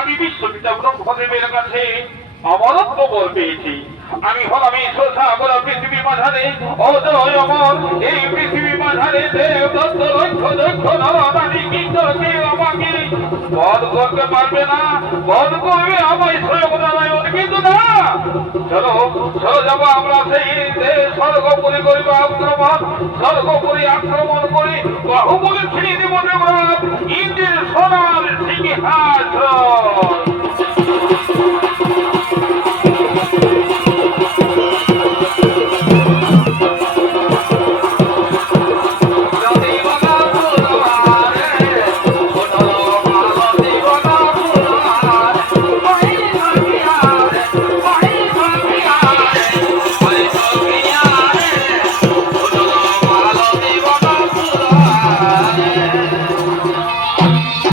আমি বিশ্বপিতা ব্রহ্মদেবের কাছে আমার খবর পেয়েছি। আমি হলাম এই সোসাগর পৃথিবীর মাঝারে অজয় অমর। এই পৃথিবীর মাঝারে দেব দত্ত লক্ষ দক্ষ নরনারী কিন্তু কেউ আমাকে বধ করতে পারবে না, বধ করবে আমায় স্বয়ং নারায়ণ কিন্তু না। চলো চলো যাবো আমরা সেই স্বর্গপুরী করিব আক্রমণ, স্বর্গপুরী আক্রমণ করে বাহুবলে ছিঁড়ে দেব দেবরাজ ইন্দ্রের সোনার সিংহাসন।